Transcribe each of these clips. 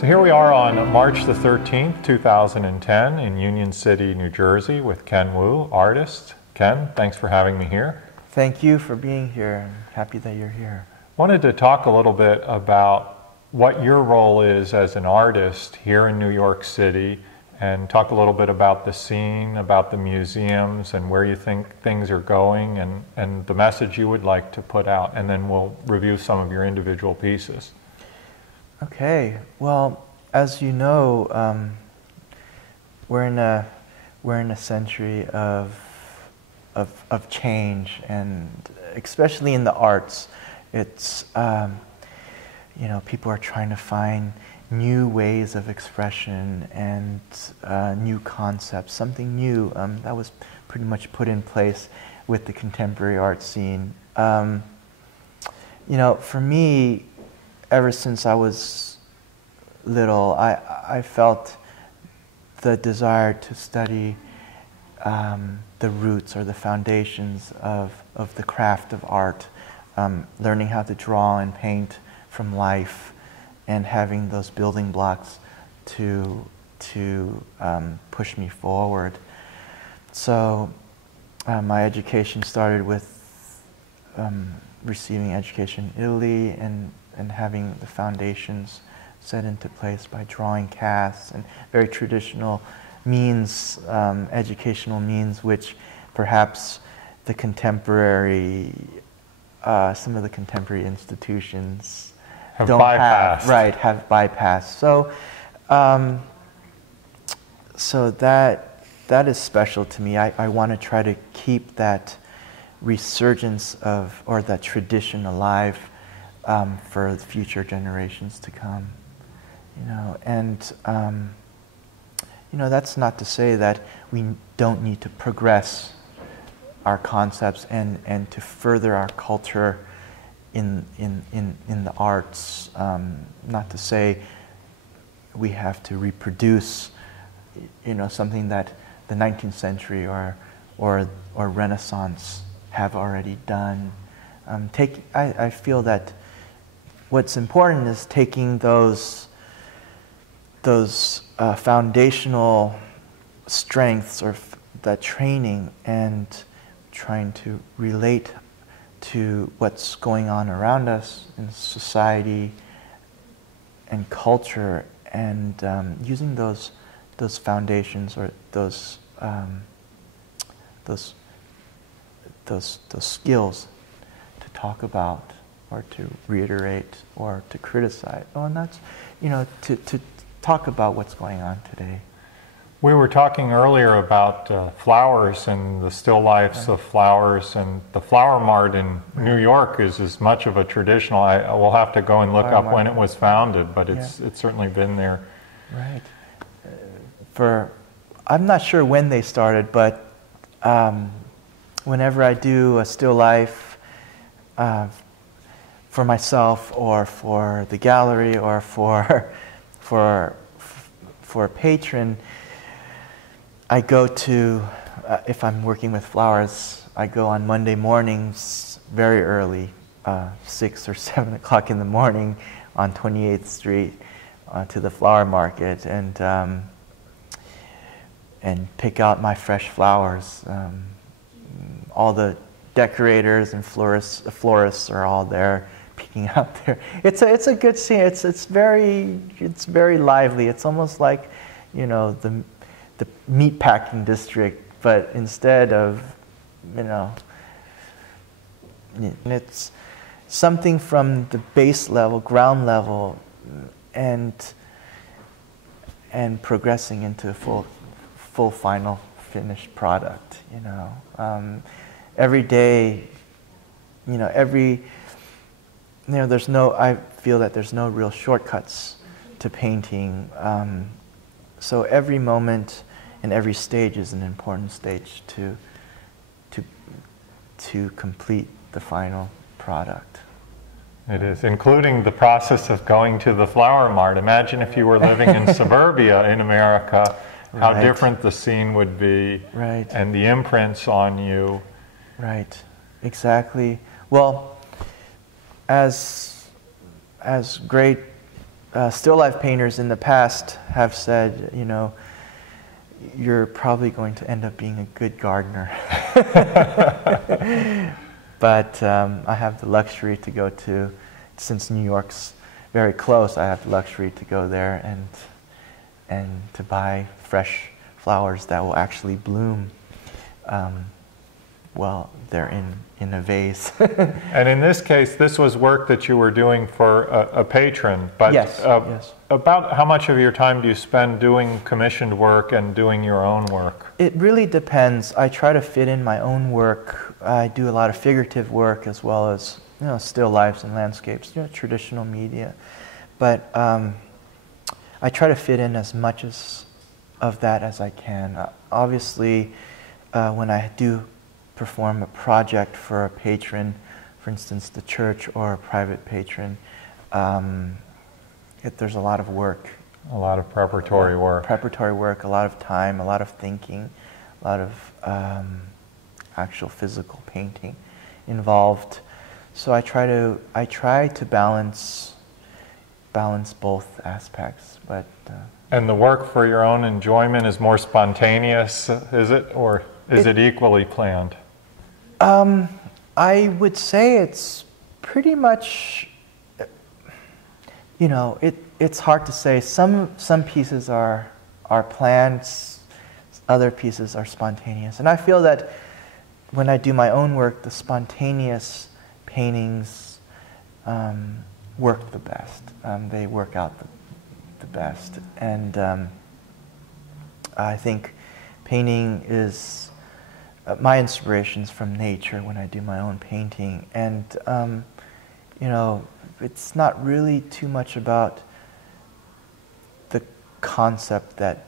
So here we are on March the 13th, 2010 in Union City, New Jersey with Ken Wu, artist. Ken, thanks for having me here. Thank you for being here. I'm happy that you're here. Wanted to talk a little bit about what your role is as an artist here in New York City and talk a little bit about the scene, about the museums and where you think things are going and the message you would like to put out, and then we'll review some of your individual pieces. Okay. Well, as you know, we're in a century of change, and especially in the arts, it's people are trying to find new ways of expression and new concepts, something new that was pretty much put in place with the contemporary art scene. For me, ever since I was little, I felt the desire to study the roots or the foundations of the craft of art, learning how to draw and paint from life, and having those building blocks to push me forward. So my education started with receiving education in Italy and having the foundations set into place by drawing casts and very traditional means, educational means, which perhaps the contemporary, some of the contemporary institutions have bypassed. Have bypassed. So that is special to me. I want to try to keep that resurgence of, or that tradition alive for future generations to come. That's not to say that we don't need to progress our concepts and to further our culture in the arts. Not to say we have to reproduce, something that the 19th century or Renaissance have already done. I feel that what's important is taking those foundational strengths or that training and trying to relate to what's going on around us in society and culture, and using those foundations or those skills to talk about or to reiterate or to criticize. And that's to talk about what's going on today. We were talking earlier about flowers and the still lifes of flowers, and the Flower Mart in New York is as much of a traditional. I will have to go and look up when it was founded, but it's certainly been there. Right. I'm not sure when they started, but whenever I do a still life for myself or for the gallery or for a patron, I go to, if I'm working with flowers, I go on Monday mornings very early, 6 or 7 o'clock in the morning on 28th Street to the flower market and pick out my fresh flowers. All the decorators and florists are all there picking out there. It's a good scene. It's very lively. It's almost like the meatpacking district, but instead of it's something from the base level, ground level, and progressing into a full final finished product. Every day, I feel that there's no real shortcuts to painting. So every moment and every stage is an important stage to complete the final product. It is, including the process of going to the Flower Mart. Imagine if you were living in suburbia in America, how different the scene would be, and the imprints on you. Right, exactly. Well, as great still life painters in the past have said, you know, you're probably going to end up being a good gardener. But I have the luxury to go to, since New York's very close, I have the luxury to go there and to buy fresh flowers that will actually bloom while they're in a vase. And in this case, this was work that you were doing for a patron. But yes, yes. About how much of your time do you spend doing commissioned work and doing your own work? It really depends. I try to fit in my own work. I do a lot of figurative work as well as, you know, still lifes and landscapes, you know, traditional media. But I try to fit in as much of that as I can. Obviously, when I do perform a project for a patron, for instance, the church or a private patron, there's a lot of work. A lot of preparatory work. Preparatory work, a lot of time, a lot of thinking, a lot of actual physical painting involved. So I try to balance both aspects, but. And the work for your own enjoyment is more spontaneous, is it, or is it equally planned? I would say it's pretty much, you know, it's hard to say. Some pieces are planned, other pieces are spontaneous. And I feel that when I do my own work, the spontaneous paintings work the best. They work out the best. And I think painting is my inspirations from nature when I do my own painting. And, you know, it's not really too much about the concept that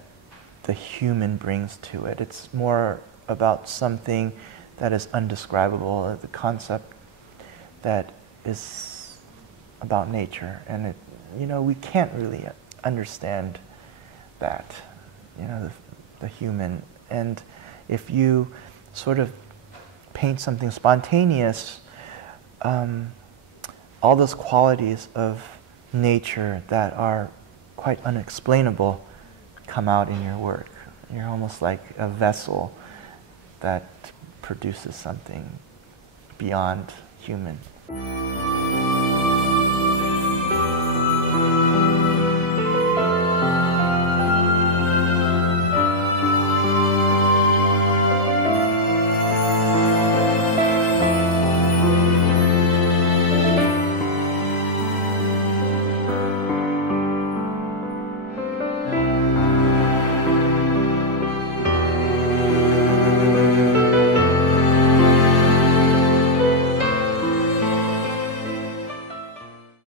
the human brings to it. It's more about something that is undescribable, the concept that is about nature. And, it, you know, we can't really understand that, you know, the human. And if you sort of paint something spontaneous, all those qualities of nature that are quite unexplainable come out in your work. You're almost like a vessel that produces something beyond human.